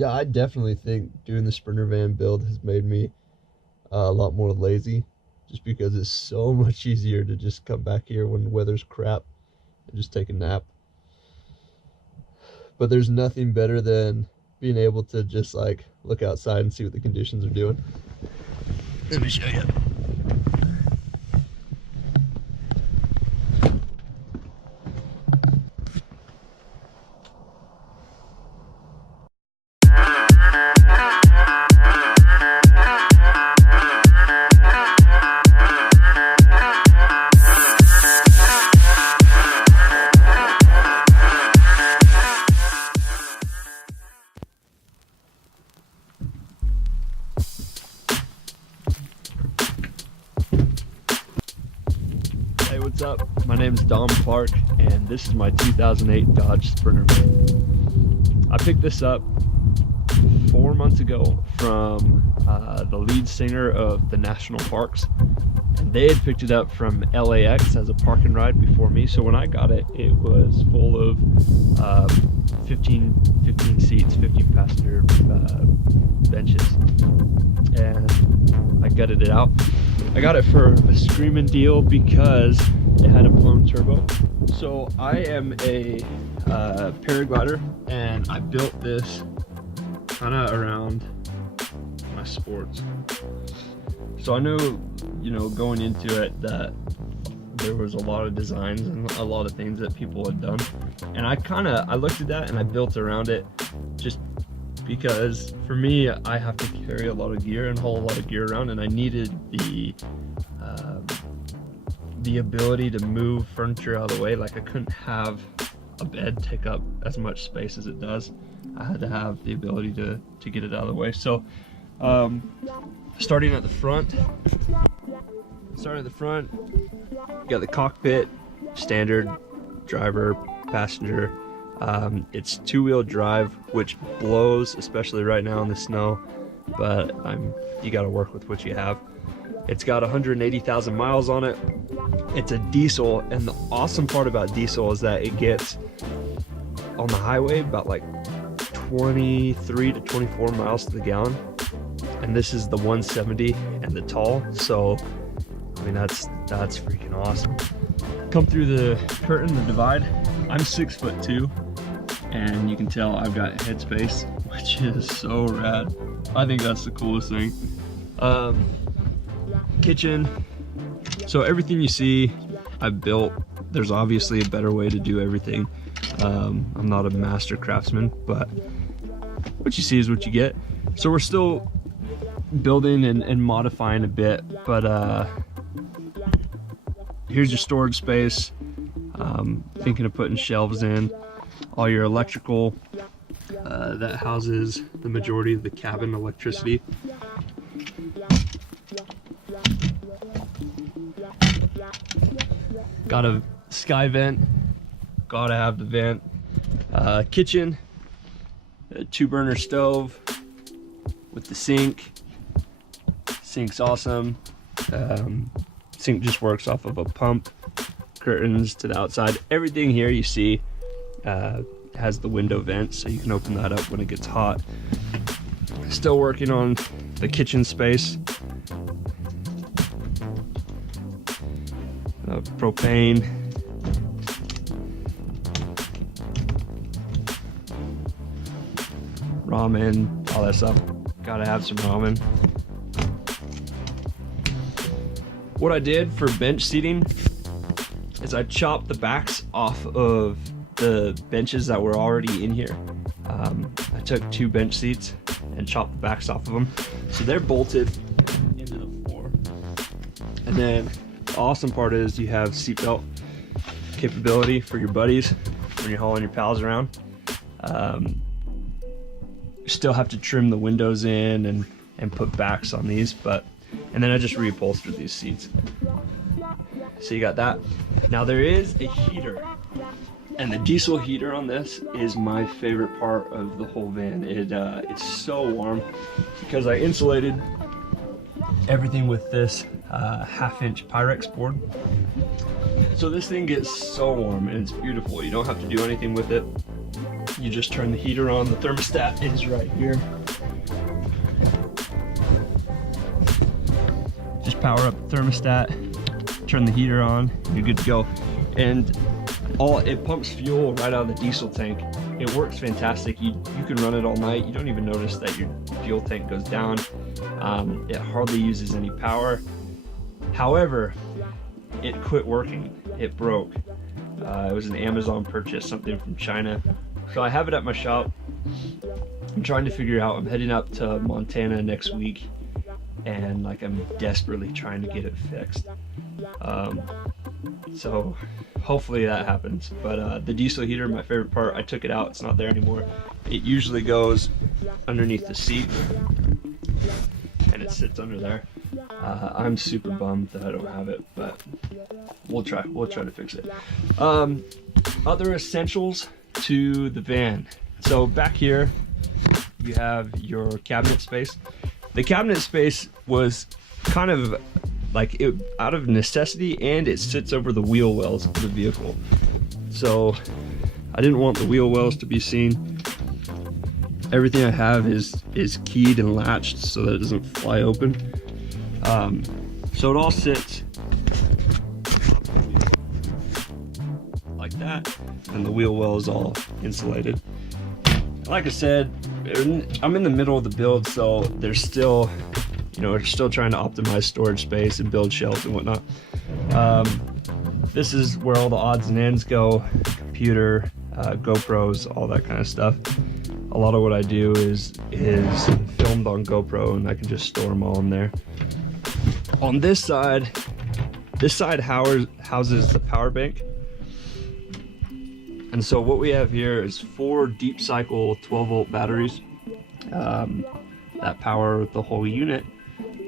Yeah, I definitely think doing the Sprinter van build has made me a lot more lazy, just because it's so much easier to just come back here when the weather's crap and just take a nap. But there's nothing better than being able to just like look outside and see what the conditions are doing. Let me show you. Hey, what's up? My name's Dom Clark, and this is my 2008 Dodge Sprinter van. I picked this up 4 months ago from the lead singer of the National Parks, and they had picked it up from LAX as a park and ride before me. So when I got it, it was full of 15 seats, 15 passenger benches, and I gutted it out. I got it for a screaming deal because it had a blown turbo. So I am a paraglider, and I built this kind of around my sports. So I knew, you know, going into it that there was a lot of designs and a lot of things that people had done, and I looked at that and I built around it, just because for me, I have to carry a lot of gear and haul a lot of gear around, and I needed the ability to move furniture out of the way. Like, I couldn't have a bed take up as much space as it does. I had to have the ability to get it out of the way. So starting at the front, you got the cockpit, standard, driver, passenger. It's two-wheel drive, which blows, especially right now in the snow, but you got to work with what you have. It's got 180,000 miles on it. It's a diesel, and the awesome part about diesel is that it gets on the highway about like 23 to 24 miles to the gallon, and this is the 170 and the tall. So I mean, that's freaking awesome. Come through the curtain, the divide. I'm 6'2", and you can tell I've got headspace, which is so rad. I think that's the coolest thing. Kitchen. So everything you see, I built. There's obviously a better way to do everything. I'm not a master craftsman, but what you see is what you get. So we're still building and modifying a bit, but here's your storage space. Thinking of putting shelves in, all your electrical. That houses the majority of the cabin electricity. Got a sky vent, gotta have the vent. Kitchen, a 2-burner stove with the sink. Sink's awesome. Sink just works off of a pump. Curtains to the outside. Everything here you see has the window vent, so you can open that up when it gets hot. Still working on the kitchen space. Propane. Ramen, all that stuff. Gotta have some ramen. What I did for bench seating is I chopped the backs off of the benches that were already in here. I took 2 bench seats and chopped the backs off of them, so they're bolted into the floor. And then the awesome part is you have seatbelt capability for your buddies when you're hauling your pals around. You still have to trim the windows in and put backs on these, and then I just reupholstered these seats. So you got that. Now there is a heater, and the diesel heater on this is my favorite part of the whole van. It's so warm because I insulated everything with this 1/2-inch Pyrex board. So this thing gets so warm, and it's beautiful. You don't have to do anything with it. You just turn the heater on. The thermostat is right here. Just power up the thermostat, turn the heater on, you're good to go. And it pumps fuel right out of the diesel tank. It works fantastic. You can run it all night. You don't even notice that your fuel tank goes down. It hardly uses any power. However, it quit working. It broke. It was an Amazon purchase, something from China. So I have it at my shop. I'm trying to figure out, I'm heading up to Montana next week, and like I'm desperately trying to get it fixed. So hopefully that happens. But the diesel heater, my favorite part, I took it out, it's not there anymore. It usually goes underneath the seat and it sits under there. I'm super bummed that I don't have it, but we'll try to fix it. Other essentials to the van. So back here you have your cabinet space. The cabinet space was kind of like it out of necessity, and it sits over the wheel wells of the vehicle. So I didn't want the wheel wells to be seen. Everything I have is keyed and latched so that it doesn't fly open. So it all sits like that, and the wheel well is all insulated. Like I said, I'm in the middle of the build, so there's still, we're still trying to optimize storage space and build shelves and whatnot. This is where all the odds and ends go: computer, GoPros, all that kind of stuff. A lot of what I do is filmed on GoPro, and I can just store them all in there. On this side houses the power bank. And so what we have here is 4 deep cycle 12-volt batteries that power the whole unit.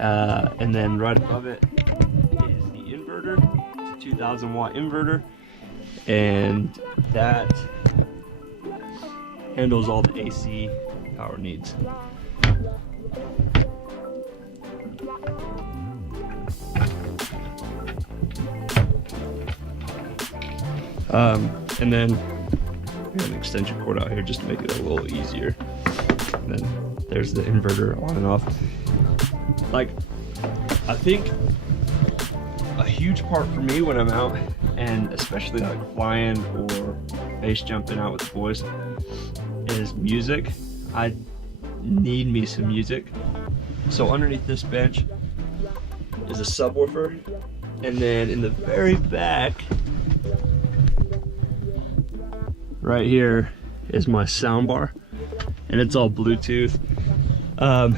And then right above it is the inverter. It's a 2000 watt inverter, and that handles all the AC power needs. And then we have an extension cord out here just to make it a little easier. And then there's the inverter on and off. Like, I think a huge part for me when I'm out, and especially like flying or base jumping out with the boys, is music. I need me some music. So underneath this bench is a subwoofer, and then in the very back right here is my sound bar, and it's all Bluetooth. And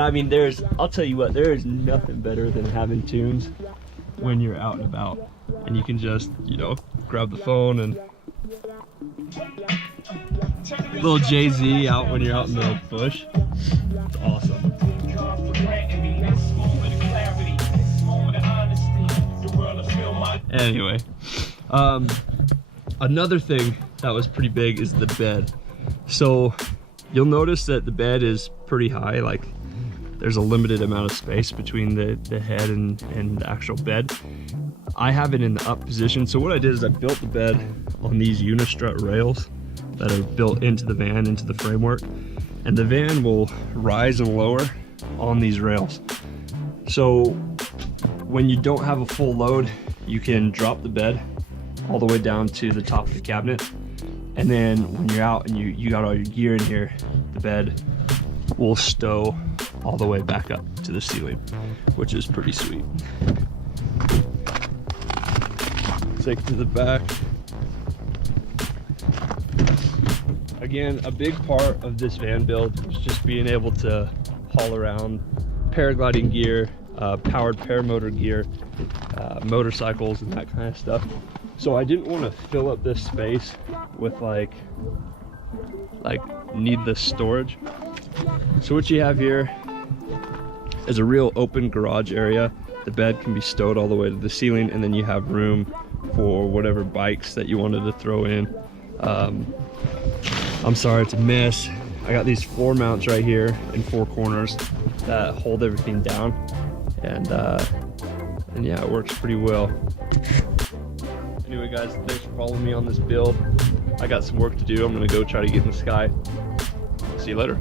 I mean, I'll tell you what, there is nothing better than having tunes when you're out and about, and you can just, grab the phone and little Jay-Z out when you're out in the bush. It's awesome. Anyway, another thing that was pretty big is the bed. So you'll notice that the bed is pretty high. Like, there's a limited amount of space between the head and the actual bed. I have it in the up position. So what I did is I built the bed on these unistrut rails that are built into the van, into the framework, and the van will rise and lower on these rails. So when you don't have a full load, you can drop the bed all the way down to the top of the cabinet, and then when you're out and you got all your gear in here, the bed will stow all the way back up to the ceiling, which is pretty sweet. Take it to the back. Again, a big part of this van build is just being able to haul around paragliding gear, powered paramotor gear, motorcycles and that kind of stuff. So I didn't want to fill up this space with like needless storage. So what you have here is a real open garage area. The bed can be stowed all the way to the ceiling, and then you have room for whatever bikes that you wanted to throw in. I'm sorry, it's a mess. I got these floor mounts right here in 4 corners that hold everything down, and yeah, it works pretty well. Anyway guys, thanks for following me on this build. I got some work to do. I'm gonna go try to get in the sky. See you later.